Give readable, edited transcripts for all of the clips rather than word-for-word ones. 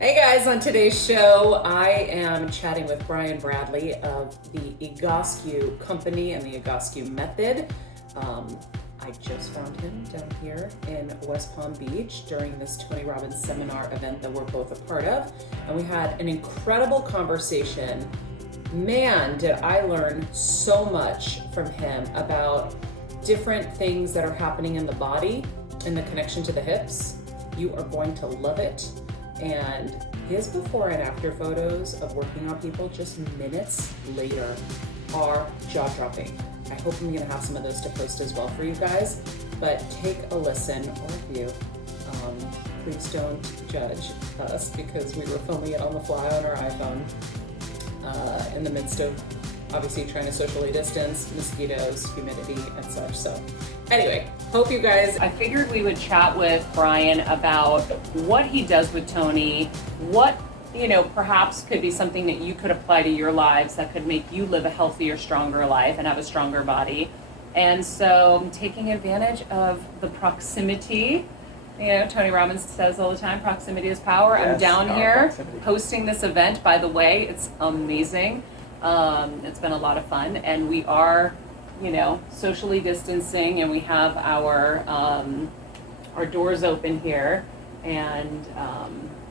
Hey guys, on today's show, I am chatting with Brian Bradley of the Egoscue company and the Egoscue method. I just found him down here in West Palm Beach during this Tony Robbins seminar event that we're both a part of. And we had an incredible conversation. Man, did I learn so much from him about different things that are happening in the body and the connection to the hips. You are going to love it. And his before and after photos of working on people just minutes later are jaw-dropping. I hope I'm gonna have some of those to post as well for you guys, but take a listen, or view. Please don't judge us because we were filming it on the fly on our iPhone in the midst of obviously trying to socially distance, mosquitoes, humidity, and such. So anyway, hope you guys. I figured we would chat with Brian about what he does with Tony, what, perhaps could be something that you could apply to your lives that could make you live a healthier, stronger life and have a stronger body. And so taking advantage of the proximity, Tony Robbins says all the time, proximity is power. Yes, I'm down here proximity. hosting this event, by the way. It's amazing. It's been a lot of fun, and we are, socially distancing, and we have our doors open here, and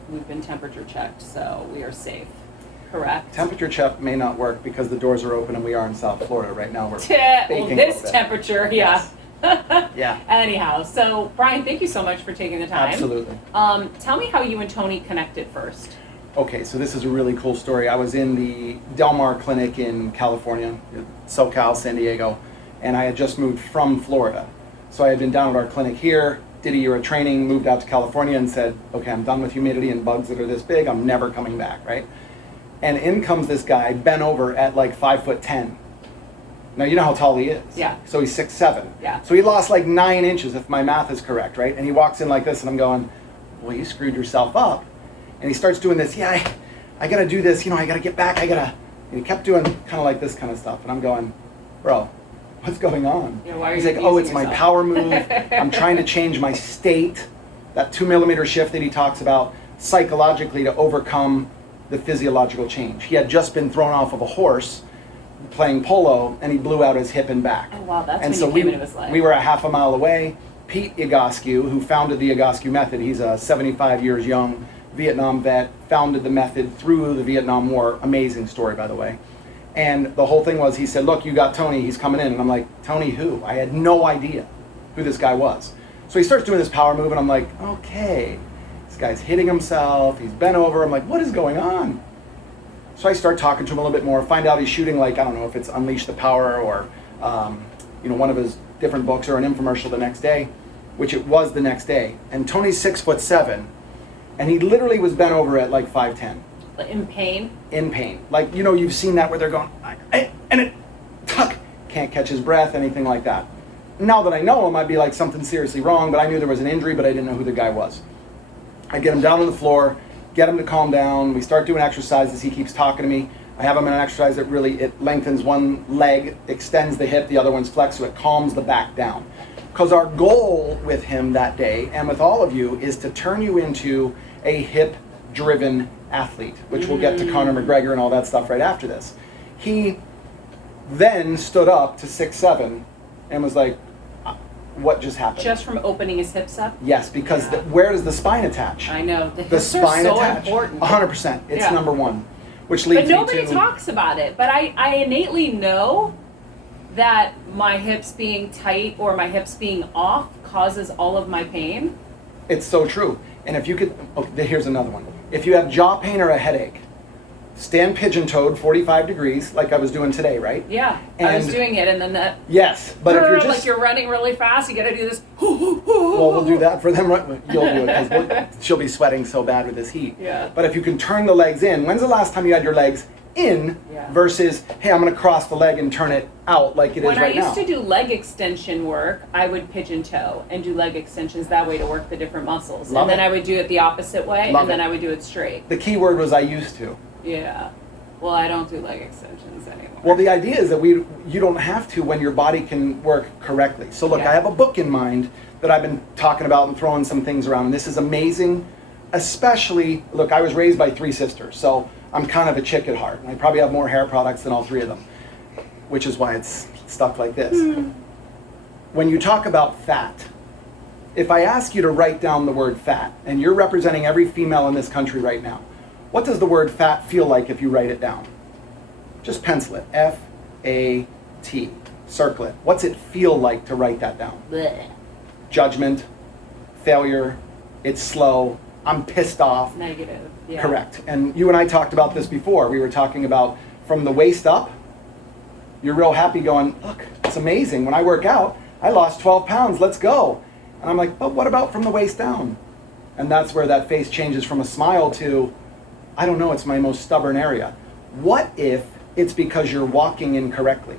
we've been temperature checked, so we are safe. Correct? Temperature check may not work because the doors are open and we are in South Florida right now. We're Well, baking this a little bit. temperature, yeah. Yeah. Anyhow, so Brian, thank you so much for taking the time. Absolutely. Tell me how you and Tony connected first. Okay, so this is a really cool story. I was in the Del Mar Clinic in California, SoCal, San Diego, and I had just moved from Florida. So I had been down at our clinic here, did a year of training, moved out to California and said, okay, I'm done with humidity and bugs that are this big, I'm never coming back, right? And in comes this guy, bent over at like 5'10". Now you know how tall he is. Yeah. So he's 6'7". Yeah. So he lost like 9 inches if my math is correct, right? And he walks in like this and I'm going, well, you screwed yourself up. And he starts doing this, I gotta do this, I gotta get back, and he kept doing kind of like this kind of stuff. And I'm going, bro, what's going on? Yeah, why are He's you like, oh, it's abusing my yourself?" power move. I'm trying to change my state. That 2 millimeter shift that he talks about psychologically to overcome the physiological change. He had just been thrown off of a horse playing polo and he blew out his hip and back. Oh wow, that's And when so you came into his life. we were a half a mile away. Pete Egoscue, who founded the Egoscue method, he's a 75 years young Vietnam vet, founded the method through the Vietnam War. Amazing story, by the way. And the whole thing was, he said, look, you got Tony, he's coming in. And I'm like, Tony who? I had no idea who this guy was. So he starts doing this power move and I'm like, okay, this guy's hitting himself, he's bent over. I'm like, what is going on? So I start talking to him a little bit more, find out he's shooting like, I don't know if it's Unleash the Power or, one of his different books or an infomercial the next day, which it was the next day. And Tony's 6'7", and he literally was bent over at like 5'10". In pain? In pain. Like, you've seen that where they're going, and it, tuck, can't catch his breath, anything like that. Now that I know him, I'd be like, something seriously wrong, but I knew there was an injury, but I didn't know who the guy was. I get him down on the floor, get him to calm down. We start doing exercises. He keeps talking to me. I have him in an exercise that really, it lengthens one leg, extends the hip, the other one's flexed, so it calms the back down. Because our goal with him that day, and with all of you, is to turn you into a hip-driven athlete, which we'll get to Conor McGregor and all that stuff right after this. He then stood up to 6'7" and was like, what just happened? Just from opening his hips up? Yes, because Yeah. where does the spine attach? I know. The The hips spine are so attach. important. 100%. It's Yeah. number one. Which leads But me nobody to... talks about it. But I innately know that my hips being tight or my hips being off causes all of my pain. It's so true. And if you could... Okay, here's another one. If you have jaw pain or a headache, stand pigeon-toed 45 degrees like I was doing today, right? Yeah, I was And- doing it, and then that... Yes, but if you're just... like you're running really fast, you gotta do this. Well, we'll do that for them. Right? You'll do it because she'll be sweating so bad with this heat. Yeah. But if you can turn the legs in, when's the last time you had your legs in Yeah. versus, hey, I'm going to cross the leg and turn it out like it is When I right now? used to do leg extension work, I would pigeon toe and do leg extensions that way to work the different muscles. Love and then it. I would do it the opposite way, Love and then it. I would do it straight. The key word was I used to. Yeah. Well, I don't do leg extensions anymore. Well, the idea is that you don't have to when your body can work correctly. So look, Yeah. I have a book in mind that I've been talking about and throwing some things around. And this is amazing especially, look, I was raised by 3 sisters, so I'm kind of a chick at heart. And I probably have more hair products than all 3 of them, which is why it's stuck like this. When you talk about fat, if I ask you to write down the word fat, and you're representing every female in this country right now, what does the word fat feel like if you write it down? Just pencil it, F-A-T, circle it. What's it feel like to write that down? Blech. Judgment, failure, it's slow, I'm pissed off. Negative. Yeah. Correct. And you and I talked about this before. We were talking about from the waist up, you're real happy going, look, it's amazing. When I work out, I lost 12 pounds, let's go. And I'm like, but what about from the waist down? And that's where that face changes from a smile to, I don't know, it's my most stubborn area. What if it's because you're walking incorrectly?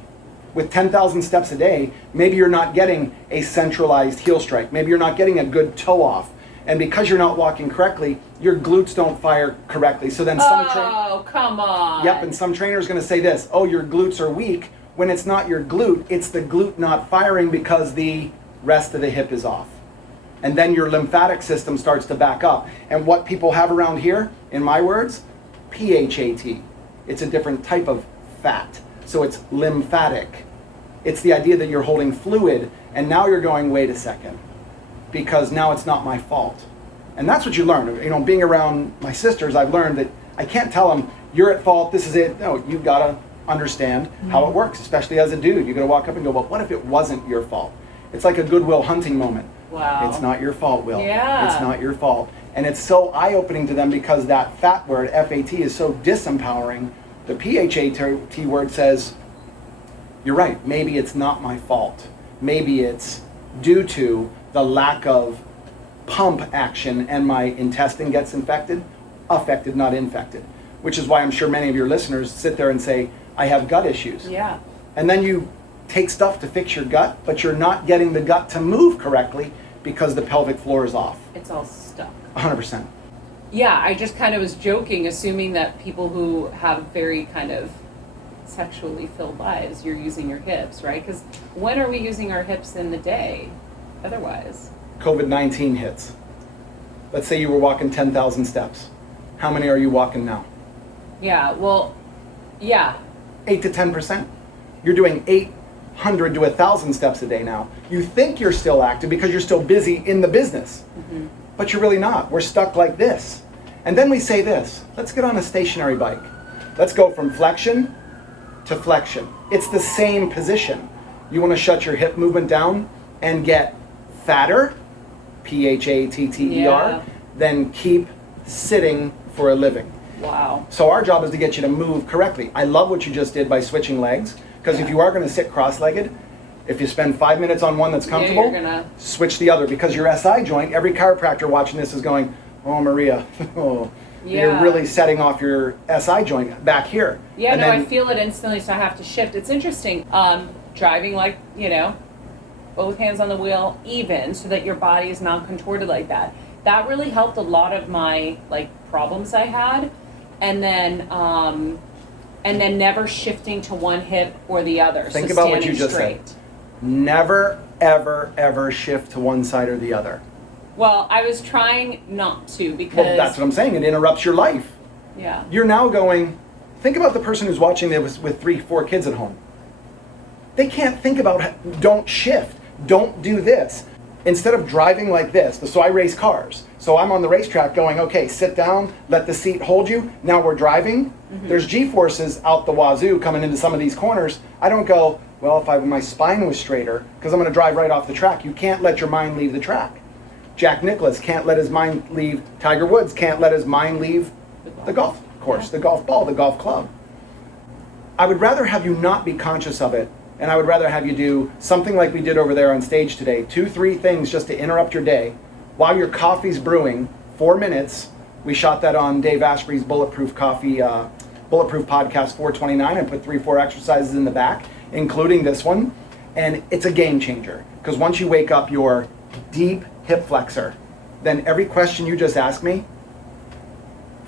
With 10,000 steps a day, maybe you're not getting a centralized heel strike. Maybe you're not getting a good toe off. And because you're not walking correctly, your glutes don't fire correctly. So then Come on. Yep, and some trainer's gonna say this, oh, your glutes are weak, when it's not your glute, it's the glute not firing because the rest of the hip is off. And then your lymphatic system starts to back up. And what people have around here, in my words, PHAT. It's a different type of fat. So it's lymphatic. It's the idea that you're holding fluid, and now you're going, wait a second, because now it's not my fault. And that's what you learn. You know, being around my sisters, I've learned that I can't tell them, you're at fault, this is it. No, you've got to understand how it works, especially as a dude. You got to walk up and go, well, what if it wasn't your fault? It's like a Goodwill Hunting moment. Wow. It's not your fault, Will. Yeah. It's not your fault. And it's so eye-opening to them because that fat word, F-A-T, is so disempowering. The P-H-A-T word says, you're right, maybe it's not my fault. Maybe it's due to the lack of pump action and my intestine gets infected, affected, not infected. Which is why I'm sure many of your listeners sit there and say, I have gut issues. Yeah. And then you take stuff to fix your gut, but you're not getting the gut to move correctly because the pelvic floor is off. It's all stuck. 100%. Yeah, I just kind of was joking, assuming that people who have very kind of sexually filled lives, you're using your hips, right? Because when are we using our hips in the day otherwise? COVID-19 hits. Let's say you were walking 10,000 steps. How many are you walking now? Yeah, well, yeah. 8 to 10%. You're doing 800 to 1,000 steps a day now. You think you're still active because you're still busy in the business, but you're really not. We're stuck like this. And then we say this, let's get on a stationary bike. Let's go from flexion to flexion. It's the same position. You want to shut your hip movement down and get fatter, P-H-A-T-T-E-R, Yeah. then keep sitting for a living. Wow. So our job is to get you to move correctly. I love what you just did by switching legs, because if you are going to sit cross-legged, if you spend 5 minutes on one that's comfortable, you're gonna switch the other, because your SI joint, every chiropractor watching this is going, oh, Maria, oh, you're Yeah. really setting off your SI joint back here. Yeah, And no, then- I feel it instantly, so I have to shift. It's interesting. Driving like, both hands on the wheel even, so that your body is not contorted like that. That really helped a lot of my problems I had. And then never shifting to one hip or the other. Think so about what standing you just straight. said. Never, ever, ever shift to one side or the other. Well, I was trying not to because Well, that's what I'm saying. It interrupts your life. yeah. You're now going, think about the person who's watching this with 3-4 kids at home. They can't think about, don't shift, don't do this. Instead of driving like this, so I race cars. So I'm on the racetrack going, okay, sit down, let the seat hold you. Now we're driving. There's G-forces out the wazoo coming into some of these corners. I don't go, well, if my spine was straighter, because I'm going to drive right off the track. You can't let your mind leave the track. Jack Nicklaus can't let his mind leave. Tiger Woods can't let his mind leave the golf course, the golf ball, the golf club. I would rather have you not be conscious of it, and I would rather have you do something like we did over there on stage today, 2-3 things just to interrupt your day. While your coffee's brewing, 4 minutes, we shot that on Dave Asprey's Bulletproof Podcast 429. I put 3-4 exercises in the back, including this one, and it's a game changer. Because once you wake up your deep hip flexor, then every question you just asked me,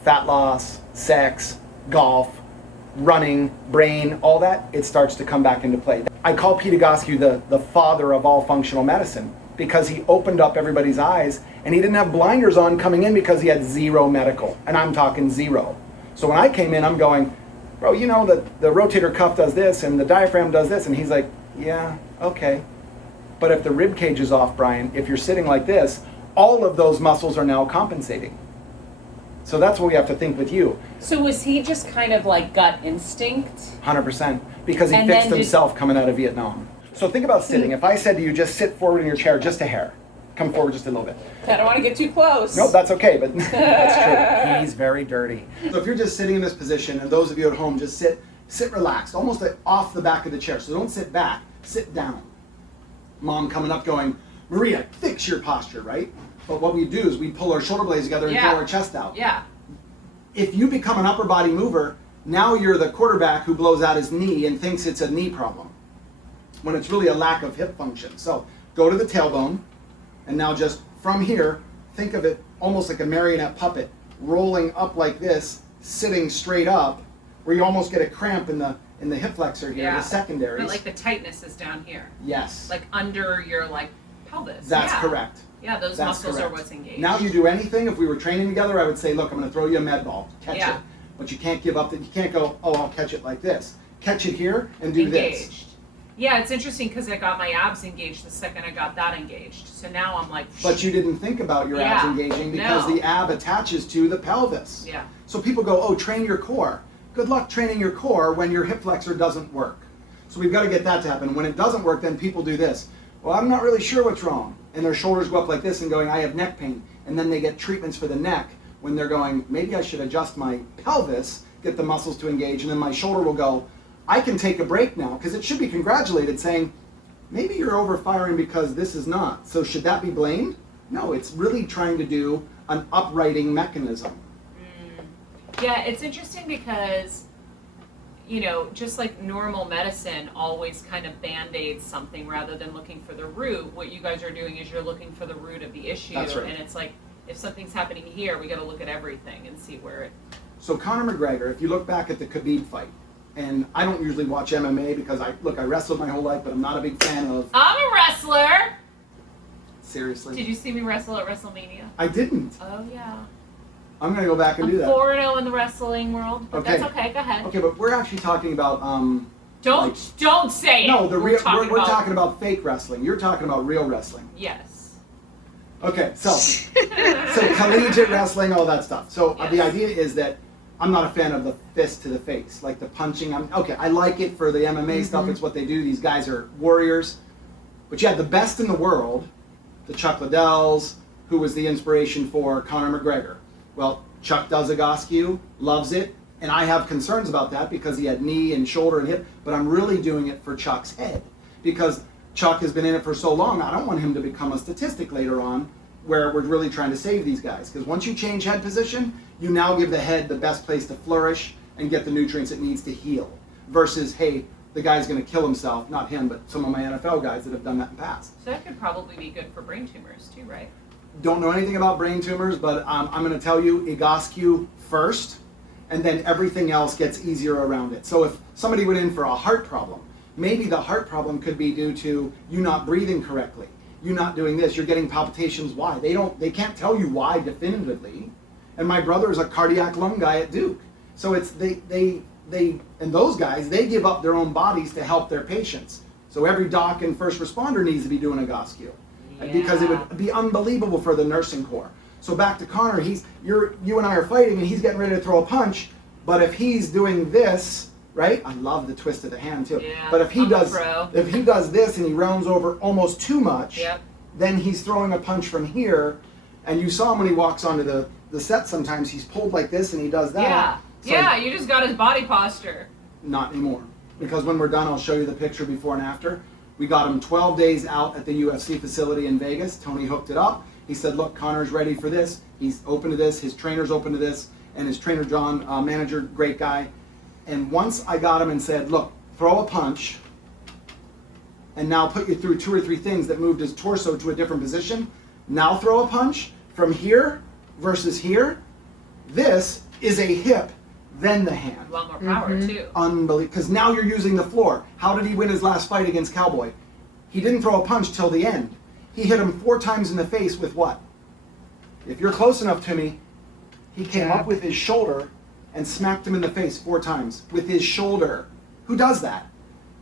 fat loss, sex, golf, running, brain, all that, it starts to come back into play. I call Pete Egoscue the father of all functional medicine. because he opened up everybody's eyes, and he didn't have blinders on coming in because he had zero medical, and I'm talking zero. So when I came in, I'm going, bro, you know that the rotator cuff does this and the diaphragm does this, and he's like, yeah, okay. But if the rib cage is off, Brian, if you're sitting like this, all of those muscles are now compensating. So that's what we have to think with you. So was he just kind of like gut instinct? 100%. Because he And fixed then himself coming out of Vietnam. So think about sitting. If I said to you, just sit forward in your chair just a hair. Come forward just a little bit. I don't want to get too close. No, that's okay, but that's true. He's very dirty. So if you're just sitting in this position, and those of you at home, just sit relaxed, almost like off the back of the chair. So don't sit back, sit down. Mom coming up going, Maria, fix your posture, right? But what we do is we pull our shoulder blades together and throw our chest out. Yeah. If you become an upper body mover, now you're the quarterback who blows out his knee and thinks it's a knee problem, when it's really a lack of hip function. So go to the tailbone, and now just from here, think of it almost like a marionette puppet, rolling up like this, sitting straight up, where you almost get a cramp in the hip flexor here, the secondaries. But like the tightness is down here. Yes. Like under your like pelvis. That's correct. Yeah, those That's muscles correct. are what's engaged. Now you do anything, if we were training together, I would say, look, I'm going to throw you a med ball, catch it. But you can't give up, you can't go, oh, I'll catch it like this. Catch it here and do engaged. this. Yeah, it's interesting because I got my abs engaged the second I got that engaged. So now I'm like, But you didn't think about your abs engaging because the ab attaches to the pelvis. Yeah. So people go, oh, train your core. Good luck training your core when your hip flexor doesn't work. So we've got to get that to happen. When it doesn't work, then people do this. Well, I'm not really sure what's wrong. And their shoulders go up like this and going, I have neck pain. And then they get treatments for the neck when they're going, maybe I should adjust my pelvis, get the muscles to engage, and then my shoulder will go, I can take a break now, because it should be congratulated saying, maybe you're overfiring because this is not. So should that be blamed? No, it's really trying to do an uprighting mechanism. Yeah, it's interesting because, you know, just like normal medicine always kind of band-aids something rather than looking for the root. What you guys are doing is you're looking for the root of the issue. That's right. And it's like, if something's happening here, we got to look at everything and see where it... So Conor McGregor, if you look back at the Khabib fight, and I don't usually watch MMA because I wrestled my whole life, but I'm not a big fan of... I'm a wrestler! Seriously? Did you see me wrestle at WrestleMania? I didn't. Oh, yeah. I'm going to go back and do that. I'm 4-0 in the wrestling world, but that's okay. Go ahead. Okay, but we're actually talking about... Don't say it! No, we're talking talking about fake wrestling. You're talking about real wrestling. Yes. Okay, so collegiate wrestling, all that stuff. So the idea is that I'm not a fan of the fist to the face, like the punching. I like it for the MMA stuff. It's what they do. These guys are warriors. But you had the best in the world, the Chuck Liddells, who was the inspiration for Conor McGregor. Well, Chuck does Egoscue, loves it, and I have concerns about that because he had knee and shoulder and hip, but I'm really doing it for Chuck's head because Chuck has been in it for so long. I don't want him to become a statistic later on where we're really trying to save these guys, because once you change head position, you now give the head the best place to flourish and get the nutrients it needs to heal, versus, hey, the guy's going to kill himself, not him, but some of my NFL guys that have done that in the past. So that could probably be good for brain tumors too, right? Don't know anything about brain tumors, but I'm going to tell you Egoscue first, and then everything else gets easier around it. So if somebody went in for a heart problem, maybe the heart problem could be due to you not breathing correctly, you not doing this, you're getting palpitations. Why? They can't tell you why definitively. And my brother is a cardiac lung guy at Duke. So it's they and those guys, they give up their own bodies to help their patients. So every doc and first responder needs to be doing Egoscue. Because it would be unbelievable for the nursing corps. So back to Conor, you and I are fighting and he's getting ready to throw a punch, but if he's doing this, right? I love the twist of the hand too. Yeah, but if he does this and he rounds over almost too much, then he's throwing a punch from here, and you saw him when he walks onto the set sometimes, he's pulled like this and he does that. Yeah, you just got his body posture. Not anymore. Because when we're done, I'll show you the picture before and after. We got him 12 days out at the UFC facility in Vegas. Tony hooked it up. He said, look, Conor's ready for this. He's open to this. His trainer's open to this. And his trainer, John, manager, great guy. And once I got him and said, look, throw a punch, and now put you through 2 or 3 things that moved his torso to a different position. Now throw a punch from here versus here. This is a hip, then the hand. A lot more power, too. Unbelievable. Because now you're using the floor. How did he win his last fight against Cowboy? He didn't throw a punch till the end. He hit him 4 times in the face with what? If you're close enough to me, he came up with his shoulder and smacked him in the face 4 times with his shoulder. Who does that?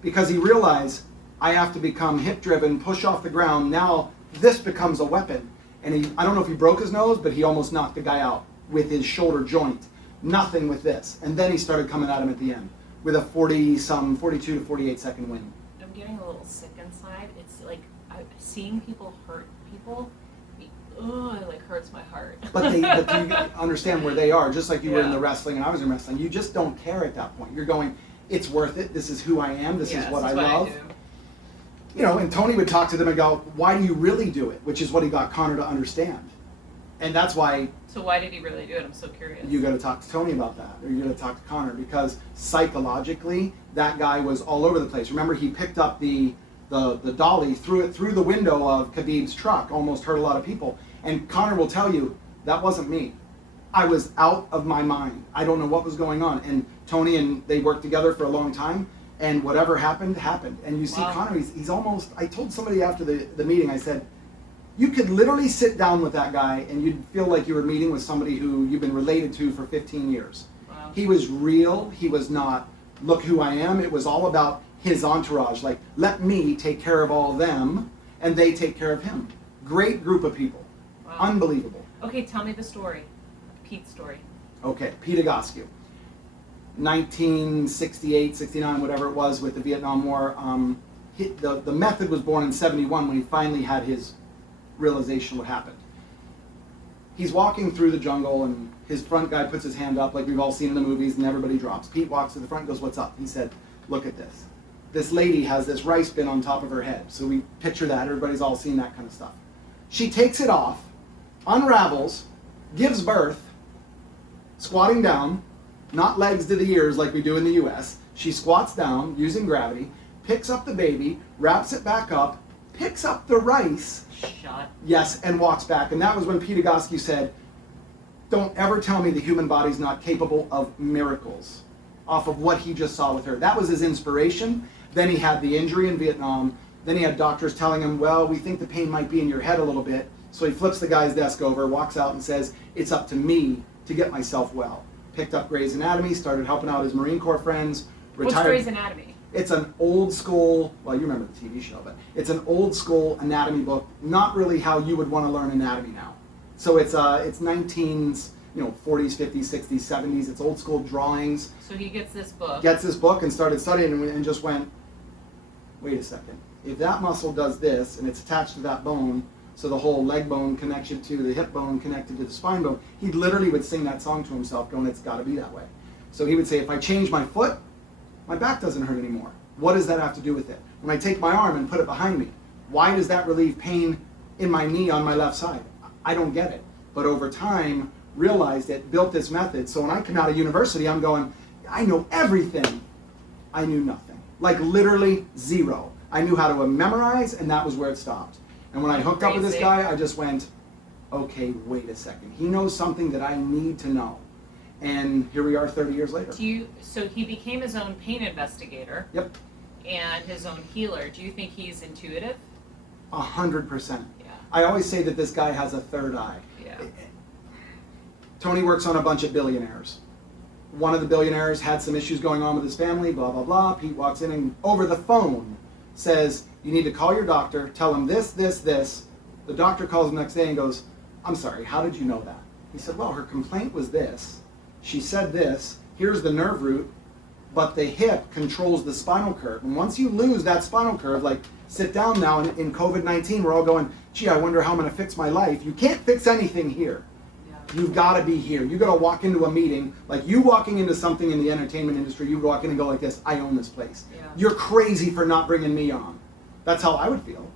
Because he realized, I have to become hip-driven, push off the ground. Now this becomes a weapon. And I don't know if he broke his nose, but he almost knocked the guy out with his shoulder joint. Nothing with this. And then he started coming at him at the end with a 42 to 48 second win. I'm getting a little sick inside. It's like seeing people hurt people. It like hurts my heart. But you understand where they are, just like you were in Yeah. the wrestling and I was in wrestling. You just don't care at that point. You're going, it's worth it. This is who I am. This is what I love. You know, and Tony would talk to them and go, why do you really do it? Which is what he got Connor to understand. And that's why So why did he really do it? I'm so curious. you got to talk to Tony about that, or you got to talk to Connor, because psychologically, that guy was all over the place. Remember, he picked up the dolly, threw it through the window of Khabib's truck, almost hurt a lot of people. And Connor will tell you, that wasn't me. I was out of my mind. I don't know what was going on. And Tony and they worked together for a long time, and whatever happened, happened. And you see Connor, he's almost, I told somebody after the meeting, I said, you could literally sit down with that guy and you'd feel like you were meeting with somebody who you've been related to for 15 years. Wow. He was real. He was not, look who I am. It was all about his entourage. Like, let me take care of all of them and they take care of him. Great group of people. Wow. Unbelievable. Okay, tell me the story. Pete's story. Okay, Pete Egoscue. 1968, 69, whatever it was with the Vietnam War. The method was born in 71 when he finally had his realization what happened. He's walking through the jungle and his front guy puts his hand up like we've all seen in the movies and everybody drops. Pete walks to the front and goes, what's up? He said, look at this. This lady has this rice bin on top of her head. So we picture that. Everybody's all seen that kind of stuff. She takes it off, unravels, gives birth, squatting down, not legs to the ears like we do in the US. She squats down using gravity, picks up the baby, wraps it back up, picks up the rice, yes, and walks back. And that was when Pete Egoscue said, don't ever tell me the human body's not capable of miracles off of what he just saw with her. That was his inspiration. Then he had the injury in Vietnam. Then he had doctors telling him, well, we think the pain might be in your head a little bit. So he flips the guy's desk over, walks out and says, it's up to me to get myself well. Picked up Grey's Anatomy, started helping out his Marine Corps friends, retired. What's Grey's Anatomy? It's an old school, well, you remember the TV show, but it's an old school anatomy book, not really how you would want to learn anatomy now. So it's 19s, 40s, 50s, 60s, 70s, it's old school drawings. So he gets this book. Gets this book and started studying and just went, wait a second, if that muscle does this and it's attached to that bone, so the whole leg bone connected to the hip bone connected to the spine bone, he literally would sing that song to himself going, it's got to be that way. So he would say, if I change my foot, my back doesn't hurt anymore. What does that have to do with it? When I take my arm and put it behind me, why does that relieve pain in my knee on my left side? I don't get it. But over time, realized it, built this method. So when I come out of university, I'm going, I know everything. I knew nothing. Like literally zero. I knew how to memorize, and that was where it stopped. And when I hooked up with this guy, I just went, okay, wait a second. He knows something that I need to know. And here we are 30 years later. So he became his own pain investigator. Yep. And his own healer. Do you think he's intuitive? 100%. Yeah. I always say that this guy has a third eye. Yeah. Tony works on a bunch of billionaires. One of the billionaires had some issues going on with his family, blah, blah, blah. Pete walks in and over the phone says, you need to call your doctor, tell him this, this, this. The doctor calls him the next day and goes, I'm sorry, how did you know that? He said, well, her complaint was this. She said this, here's the nerve root, but the hip controls the spinal curve. And once you lose that spinal curve, like sit down now in COVID-19, we're all going, gee, I wonder how I'm gonna fix my life. You can't fix anything here. You've gotta be here. You gotta walk into a meeting, like you walking into something in the entertainment industry, you walk in and go like this, I own this place. Yeah. You're crazy for not bringing me on. That's how I would feel.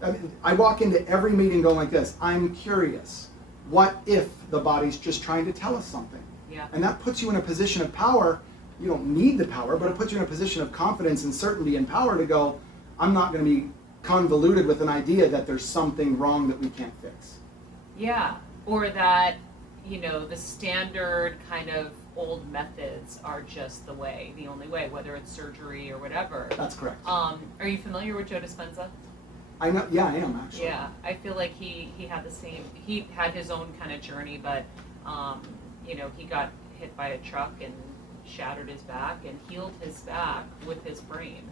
Yeah. I walk into every meeting going like this, I'm curious. What if the body's just trying to tell us something? Yeah. And that puts you in a position of power. You don't need the power, but it puts you in a position of confidence and certainty and power to go, I'm not going to be convoluted with an idea that there's something wrong that we can't fix. Yeah. Or that, the standard kind of old methods are just the only way, whether it's surgery or whatever. That's correct. Are you familiar with Joe Dispenza? I know. Yeah, I am actually. Yeah, I feel like he had the same. He had his own kind of journey, but you know, he got hit by a truck and shattered his back and healed his back with his brain.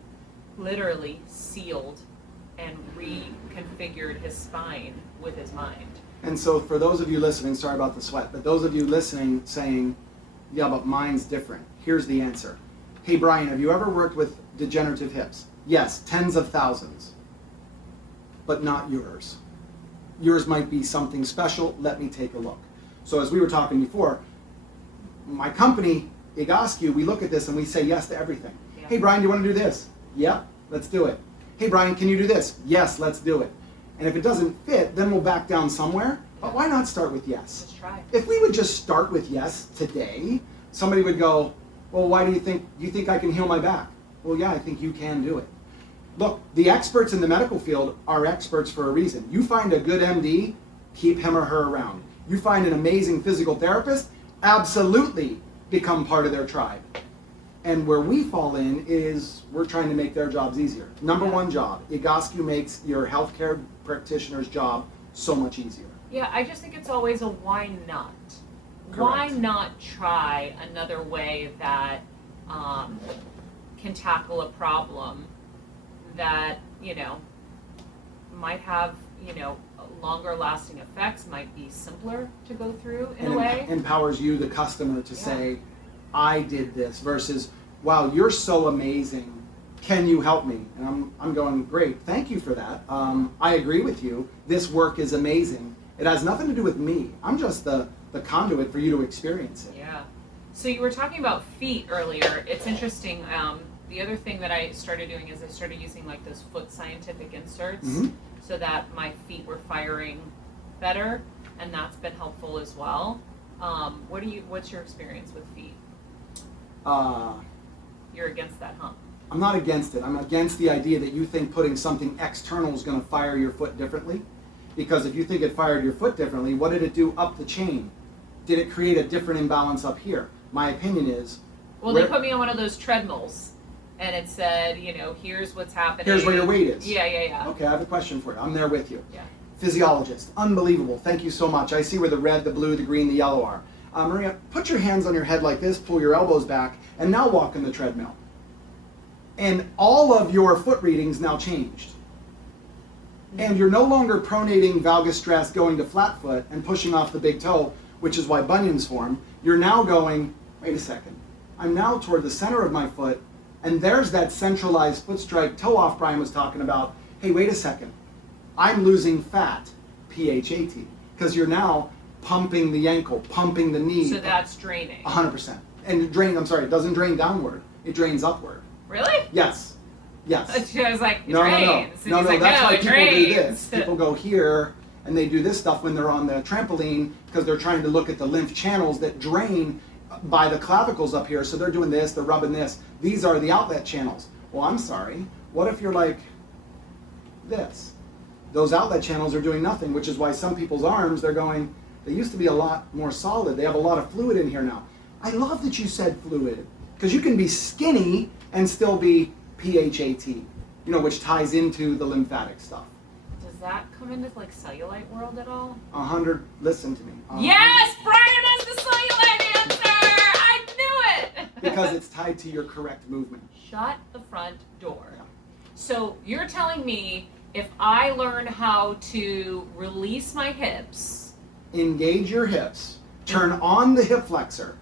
Literally sealed and reconfigured his spine with his mind. And so for those of you listening, sorry about the sweat, but those of you listening saying, yeah, but mine's different. Here's the answer. Hey, Brian, have you ever worked with degenerative hips? Yes, tens of thousands, but not yours. Yours might be something special. Let me take a look. So as we were talking before, my company, Egoscue, we look at this and we say yes to everything. Yeah. Hey, Brian, do you want to do this? Yep, let's do it. Hey, Brian, can you do this? Yes, let's do it. And if it doesn't fit, then we'll back down somewhere. But why not start with yes? Just try. If we would just start with yes today, somebody would go, well, why do you think I can heal my back? Well, yeah, I think you can do it. Look, the experts in the medical field are experts for a reason. You find a good MD, keep him or her around. You find an amazing physical therapist, absolutely become part of their tribe. And where we fall in is we're trying to make their jobs easier. Number one job, Egoscue makes your healthcare practitioner's job so much easier. Yeah, I just think it's always a why not. Correct. Why not try another way that can tackle a problem that, you know, might have, you know, longer lasting effects, might be simpler to go through in a way. Empowers you, the customer, to say, I did this, versus, wow, you're so amazing. Can you help me? And I'm going, great, thank you for that. I agree with you. This work is amazing. It has nothing to do with me. I'm just the conduit for you to experience it. Yeah. So you were talking about feet earlier. It's interesting. The other thing that I started doing is I started using like those foot scientific inserts so that my feet were firing better, and that's been helpful as well. What's your experience with feet? You're against that, huh? I'm not against it. I'm against the idea that you think putting something external is going to fire your foot differently. Because if you think it fired your foot differently, what did it do up the chain? Did it create a different imbalance up here? My opinion is... Well, they put me on one of those treadmills, and it said, you know, here's what's happening. Here's where your weight is. Yeah. Okay, I have a question for you. I'm there with you. Yeah. Physiologist, unbelievable. Thank you so much. I see where the red, the blue, the green, the yellow are. Maria, put your hands on your head like this, pull your elbows back, and now walk in the treadmill. And all of your foot readings now changed. And you're no longer pronating valgus stress going to flat foot and pushing off the big toe, which is why bunions form. You're now going, wait a second, I'm now toward the center of my foot, and there's that centralized foot strike toe off Brian was talking about. Hey, wait a second, I'm losing fat, PHAT, because you're now pumping the ankle, pumping the knee. So that's draining. 100%. And it doesn't drain downward, it drains upward. Really? Yes. Yes. I was like, it No. drains. No, And he's like, that's no, why it people drains. do this. People go here and they do this stuff when they're on the trampoline because they're trying to look at the lymph channels that drain by the clavicles up here. So they're doing this, they're rubbing this. These are the outlet channels. Well, I'm sorry. What if you're like this? Those outlet channels are doing nothing, which is why some people's arms, they're going, they used to be a lot more solid. They have a lot of fluid in here now. I love that you said fluid because you can be skinny and still be PHAT, which ties into the lymphatic stuff. Does that come into like cellulite world at all? 100, listen to me. Yes, Brian has the cellulite answer! I knew it! Because it's tied to your correct movement. Shut the front door. Yeah. So you're telling me if I learn how to release my hips... Engage your hips. Turn on the hip flexor.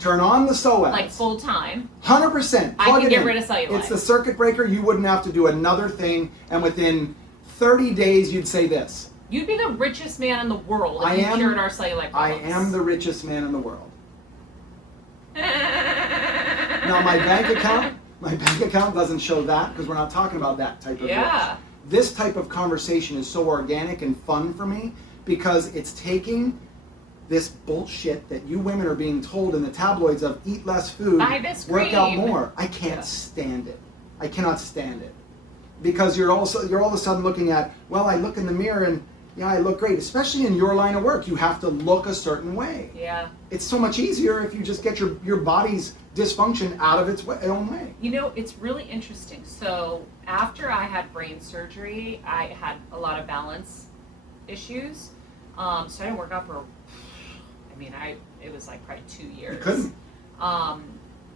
Turn on the psoas. Like full time. 100%. I can get rid of cellulite. It's the circuit breaker. You wouldn't have to do another thing. And within 30 days, you'd say this. You'd be the richest man in the world if you cured our cellulite problems. I am the richest man in the world. Now, my bank account doesn't show that because we're not talking about that type of rich. This type of conversation is so organic and fun for me because it's taking this bullshit that you women are being told in the tabloids of eat less food, work out more. I can't stand it. I cannot stand it. Because you're all of a sudden looking at, well, I look in the mirror and yeah, I look great. Especially in your line of work, you have to look a certain way. Yeah. It's so much easier if you just get your body's dysfunction out of its own way. You know, it's really interesting. So after I had brain surgery, I had a lot of balance issues. So I didn't work out for, it was like probably 2 years. You couldn't.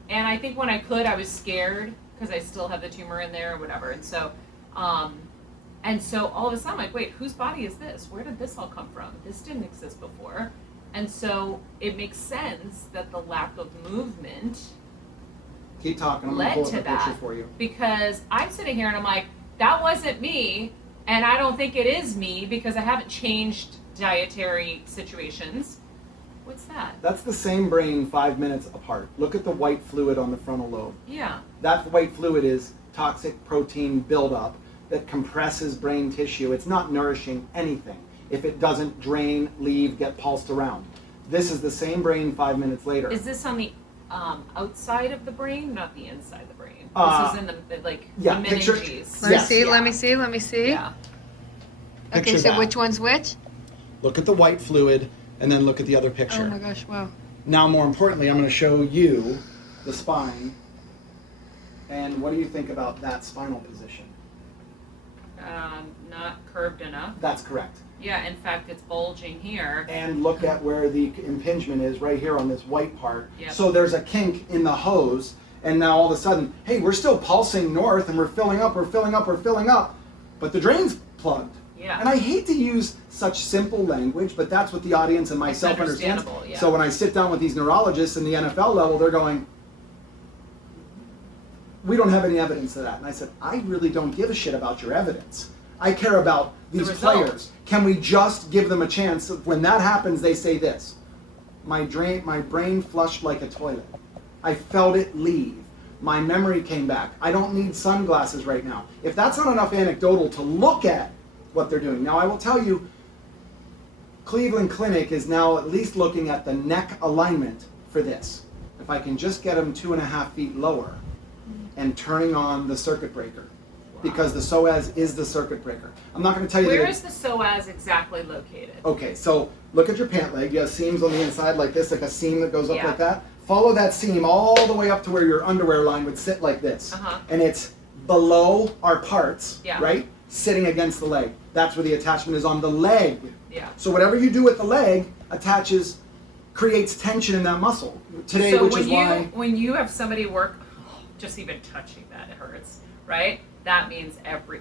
And I think when I could, I was scared because I still have the tumor in there or whatever. And so all of a sudden I'm like, wait, whose body is this? Where did this all come from? This didn't exist before. And so it makes sense that the lack of movement Keep talking. I'm going to led pull up to a picture that. for you. Because I'm sitting here and I'm like, that wasn't me, and I don't think it is me because I haven't changed dietary situations. What's that? That's the same brain 5 minutes apart. Look at the white fluid on the frontal lobe. Yeah. That white fluid is toxic protein buildup that compresses brain tissue. It's not nourishing anything if it doesn't drain, leave, get pulsed around. This is the same brain 5 minutes later. Is this on the outside of the brain, not the inside of the brain? This is in the yeah, the picture- meninges. Let me Yes. see, Yeah. let me see, let me see. Yeah. Okay, Picture so that. which one's which? Look at the white fluid and then look at the other picture. Oh my gosh, wow. Now, more importantly, I'm going to show you the spine. And what do you think about that spinal position? Not curved enough. That's correct. Yeah, in fact, it's bulging here. And look at where the impingement is right here on this white part. Yep. So there's a kink in the hose, and now all of a sudden, hey, we're still pulsing north and we're filling up, but the drain's plugged. Yeah. And I hate to use such simple language, but that's what the audience and myself understands. understandable, yeah. So when I sit down with these neurologists in the NFL level, they're going, we don't have any evidence of that. And I said, I really don't give a shit about your evidence. I care about these result. players. Can we just give them a chance? When that happens, they say this. My brain flushed like a toilet. I felt it leave. My memory came back. I don't need sunglasses right now. If that's not enough anecdotal to look at what they're doing. Now I will tell you, Cleveland Clinic is now at least looking at the neck alignment for this. If I can just get them 2.5 feet lower and turning on the circuit breaker. Because the psoas is the circuit breaker. I'm not going to tell you Where that is the psoas exactly located? Okay, so look at your pant leg. You have seams on the inside like this, like a seam that goes up Yeah. like that. Follow that seam all the way up to where your underwear line would sit like this. Uh-huh. And it's below our parts, Yeah. right? Sitting against the leg. That's where the attachment is on the leg. Yeah. So whatever you do with the leg creates tension in that muscle. Today, So which is why... when you have somebody work, just even touching that, it hurts, right? That means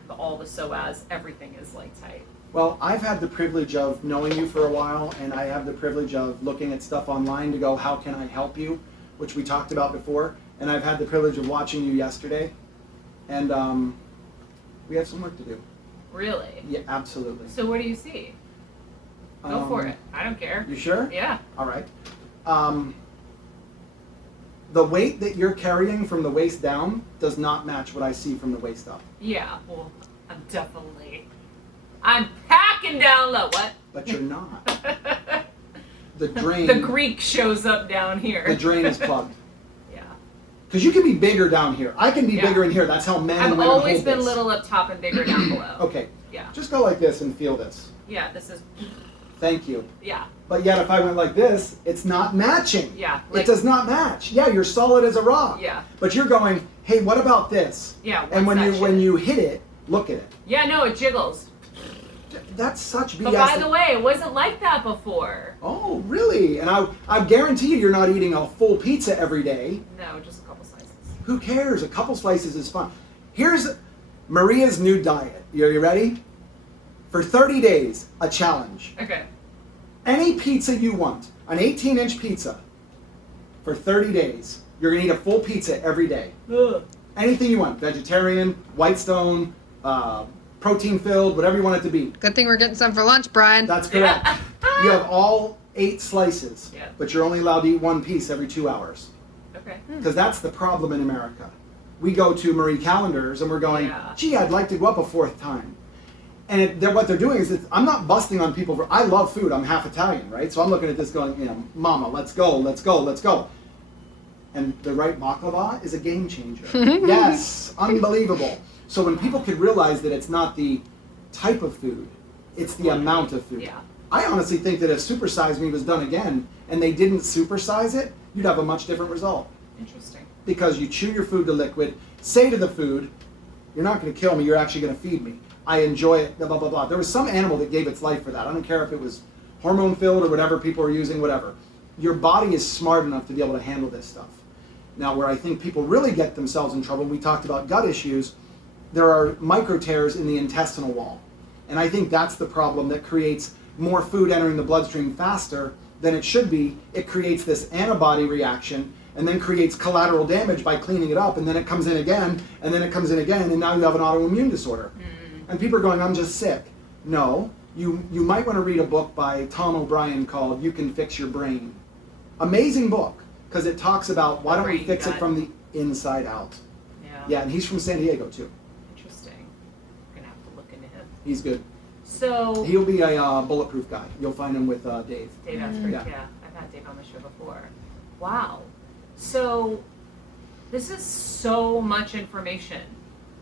all the psoas, everything is like tight. Well, I've had the privilege of knowing you for a while, and I have the privilege of looking at stuff online to go, how can I help you? Which we talked about before. And I've had the privilege of watching you yesterday. And we have some work to do. Really? Yeah, absolutely. So what do you see? Go for it. I don't care. You sure? Yeah. All right. The weight that you're carrying from the waist down does not match what I see from the waist up. Yeah. Well, I'm packing down low. What? But you're not. The drain. The Greek shows up down here. The drain is plugged. Yeah. Because you can be bigger down here. I can be Yeah. bigger in here. That's how men and I've women always hold been this. little up top and bigger down below. Okay. Yeah. Just go like this and feel this. Yeah. This is. Thank you. Yeah. But yet if I went like this, it's not matching. Yeah, It like- does not match. Yeah, you're solid as a rock. Yeah. But you're going, hey, what about this? Yeah. And what's that when shit? you hit it, look at it. Yeah. No, it jiggles. That's such BS. But by the way, it wasn't like that before. Oh, really? And I guarantee you you're not eating a full pizza every day. No, just a couple slices. Who cares? A couple slices is fine. Here's Maria's new diet. Are you ready? For 30 days, a challenge. Okay. Any pizza you want, an 18-inch pizza, for 30 days. You're going to eat a full pizza every day. Ugh. Anything you want. Vegetarian, Whitestone, protein-filled, whatever you want it to be. Good thing we're getting some for lunch, Brian. That's correct. You have all 8 slices, Yeah. but you're only allowed to eat one piece every 2 hours. Okay. Because that's the problem in America. We go to Marie Callender's and we're going, Yeah. gee, I'd like to go up a 4th time. And what they're doing is, I'm not busting on people. I love food. I'm half Italian, right? So I'm looking at this going, mama, let's go, let's go, let's go. And the right baklava is a game changer. Yes, unbelievable. So when people could realize that it's not the type of food, It's the amount of food. Yeah. I honestly think that if Supersize Me was done again and they didn't supersize it, you'd have a much different result. Interesting. Because you chew your food to liquid, say to the food, you're not going to kill me, you're actually going to feed me. I enjoy it, blah, blah, blah, blah. There was some animal that gave its life for that. I don't care if it was hormone-filled or whatever people were using, whatever. Your body is smart enough to be able to handle this stuff. Now, where I think people really get themselves in trouble, we talked about gut issues, there are micro tears in the intestinal wall. And I think that's the problem that creates more food entering the bloodstream faster than it should be. It creates this antibody reaction and then creates collateral damage by cleaning it up, and then it comes in again, and then it comes in again, and now you have an autoimmune disorder. And people are going, I'm just sick. No, you might want to read a book by Tom O'Brien called You Can Fix Your Brain. Amazing book, because it talks about why don't we fix it from the inside out. Yeah, and he's from San Diego too. Interesting. I'm gonna have to look into him. He's good. So He'll be a bulletproof guy. You'll find him with Dave. Dave Asper, Yeah. yeah. I've had Dave on the show before. Wow. So this is so much information,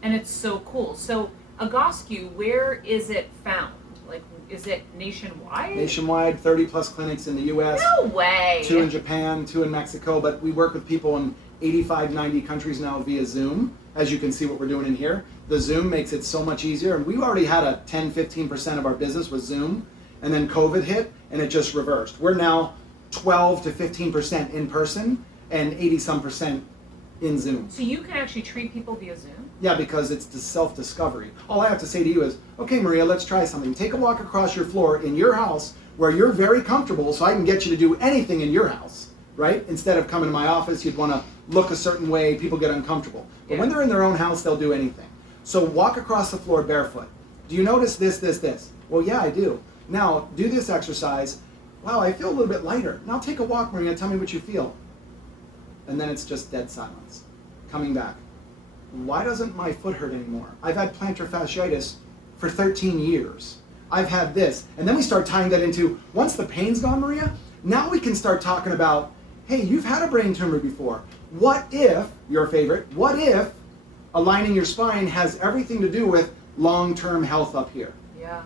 and it's so cool. So Egoscue, where is it found? Like, is it nationwide? Nationwide, 30 plus clinics in the U.S. No way. 2 in Japan, 2 in Mexico, but we work with people in 85, 90 countries now via Zoom. As you can see what we're doing in here. The Zoom makes it so much easier, and we already had a 10, 15% of our business was Zoom, and then COVID hit, and it just reversed. We're now 12 to 15% in person, and 80-some% in Zoom. So you can actually treat people via Zoom? Yeah, because it's the self-discovery. All I have to say to you is, okay, Maria, let's try something. Take a walk across your floor in your house where you're very comfortable so I can get you to do anything in your house, right? Instead of coming to my office, you'd want to look a certain way, people get uncomfortable. But when they're in their own house, they'll do anything. So walk across the floor barefoot. Do you notice this, this, this? Well, yeah, I do. Now, do this exercise. Wow, I feel a little bit lighter. Now take a walk, Maria, tell me what you feel. And then it's just dead silence. Coming back. Why doesn't my foot hurt anymore? I've had plantar fasciitis for 13 years. I've had this. And then we start tying that into, once the pain's gone, Maria, now we can start talking about, hey, you've had a brain tumor before. What if, your favorite, what if aligning your spine has everything to do with long-term health up here? Yeah.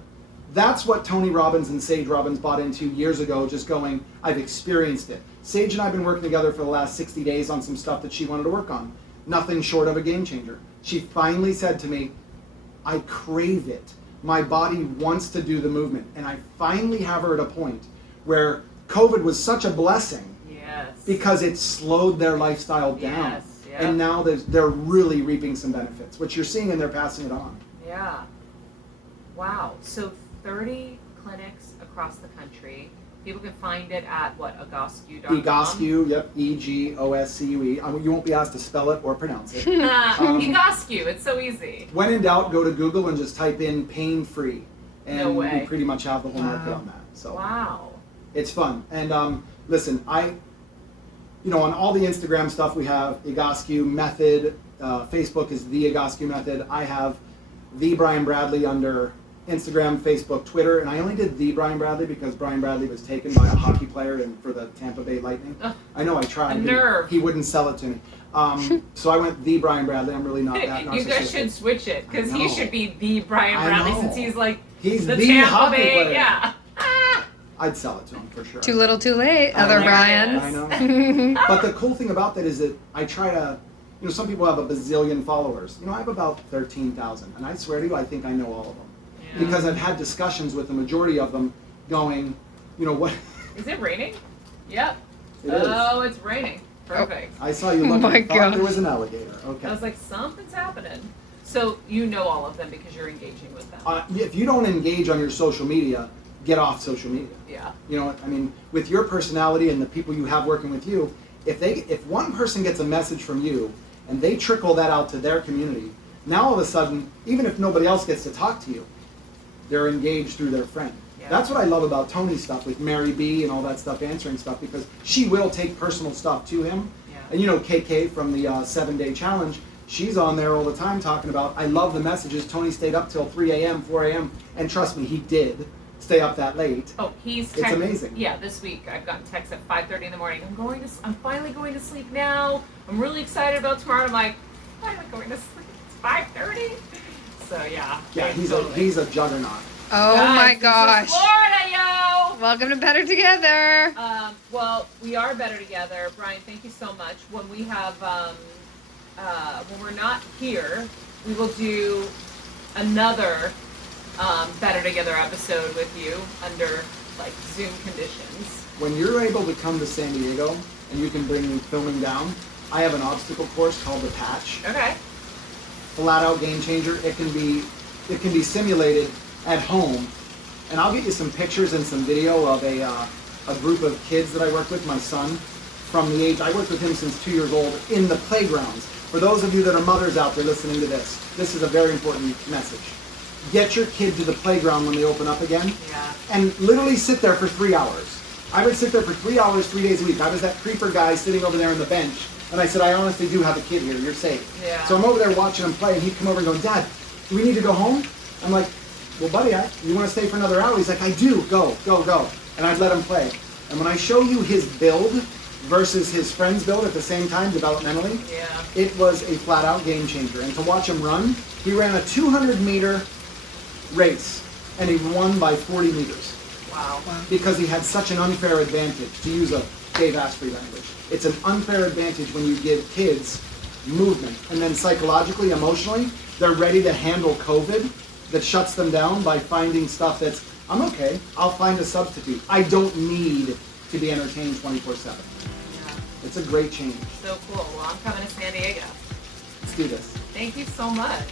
That's what Tony Robbins and Sage Robbins bought into years ago, just going, I've experienced it. Sage and I have been working together for the last 60 days on some stuff that she wanted to work on. Nothing short of a game changer. She finally said to me, I crave it. My body wants to do the movement. And I finally have her at a point where COVID was such a blessing. Yes. Because it slowed their lifestyle down. Yes, yeah. And now they're really reaping some benefits, which you're seeing, and they're passing it on. Yeah. Wow. So 30 clinics across the country. People can find it at what, egoscue.com? Egoscue, yep, Egoscue. You won't be asked to spell it or pronounce it. Egoscue, it's so easy. When in doubt, go to Google and just type in pain-free. And No way. we pretty much have the whole market on that. So Wow. it's fun. And listen, on all the Instagram stuff we have Egoscue Method. Facebook is the Egoscue Method. I have the Brian Bradley under Instagram, Facebook, Twitter, and I only did the Brian Bradley because Brian Bradley was taken by a hockey player for the Tampa Bay Lightning. I know, I tried. A nerve. He wouldn't sell it to me. So I went the Brian Bradley. I'm really not that narcissistic. You guys should switch it, because I he know. should be the Brian I Bradley, know. since he's like He's the the Tampa hockey Bay. player. Yeah. I'd sell it to him for sure. Too little, too late, I other know. Brians. I know. But the cool thing about that is that I try to, some people have a bazillion followers. I have about 13,000, and I swear to you, I think I know all of them. Yeah. Because I've had discussions with the majority of them going, what? Is it raining? Yep. It is. Oh, it's raining. Perfect. I saw you Oh looking. my I thought gosh. there was an alligator. Okay. I was like, something's happening. So you know all of them because you're engaging with them. If you don't engage on your social media, get off social media. Yeah. With your personality and the people you have working with you, if one person gets a message from you and they trickle that out to their community, now all of a sudden, even if nobody else gets to talk to you, they're engaged through their friend. Yeah. That's what I love about Tony's stuff with Mary B and all that stuff, answering stuff, because she will take personal stuff to him. Yeah. And KK from the 7-Day Challenge, she's on there all the time talking about, I love the messages. Tony stayed up till 3 a.m., 4 a.m., and trust me, he did stay up that late. Oh, he's It's amazing. Yeah, this week I've gotten texts at 5:30 in the morning. I'm finally going to sleep now. I'm really excited about tomorrow. I'm like, finally going to sleep. It's 5:30. So yeah. Yeah, totally. he's a juggernaut. Oh Guys, my this is gosh. Florida, yo! Welcome to Better Together. Well, we are better together. Brian, thank you so much. When we have, when we're not here, we will do another Better Together episode with you under like Zoom conditions. When you're able to come to San Diego and you can bring filming down, I have an obstacle course called the Patch. Okay. Flat out game changer. It can be simulated at home, and I'll get you some pictures and some video of a group of kids that I work with. My son, from the age I worked with him since 2 years old in the playgrounds. For those of you that are mothers out there listening to this is a very important message. Get your kid to the playground when they open up again, Yeah. and literally sit there for 3 hours. I would sit there for 3 hours, 3 days a week. I was that creeper guy sitting over there on the bench, and I said, I honestly do have a kid here. You're safe. Yeah. So I'm over there watching him play, and he'd come over and go, Dad, do we need to go home? I'm like, well, buddy, you want to stay for another hour? He's like, I do. Go. And I'd let him play. And when I show you his build versus his friend's build at the same time, developmentally, Yeah. it was a flat-out game changer. And to watch him run, he ran a 200-meter race, and he won by 40 meters. Wow. Because he had such an unfair advantage, to use a Dave Asprey language. It's an unfair advantage when you give kids movement. And then psychologically, emotionally, they're ready to handle COVID that shuts them down by finding stuff that's, I'm okay, I'll find a substitute. I don't need to be entertained 24/7. Yeah. It's a great change. So cool. Well, I'm coming to San Diego. Let's do this. Thank you so much.